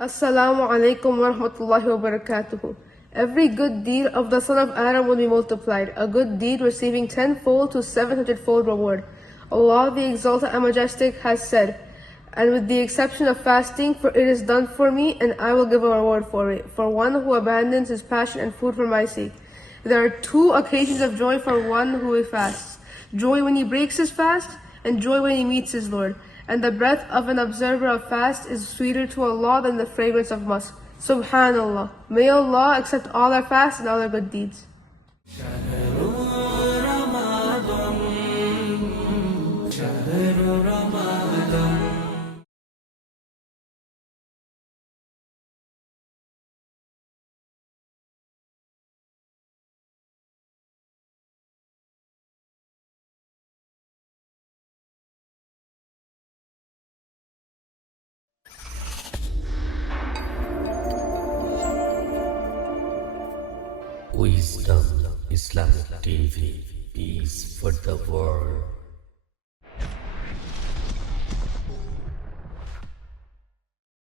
Assalamu alaikum wa rahmatullahi wa barakatuhu. Every good deed of the son of Adam will be multiplied, a good deed receiving tenfold to seven hundredfold reward. Allah the Exalted and Majestic has said, and with the exception of fasting, for it is done for me, and I will give a reward for it, for one who abandons his passion and food for my sake. There are two occasions of joy for one who fasts. Joy when he breaks his fast, and joy when he meets his Lord. And the breath of an observer of fast is sweeter to Allah than the fragrance of musk. Subhanallah. May Allah accept all our fasts and all our good deeds. Wisdom Islamic TV. Peace for the world.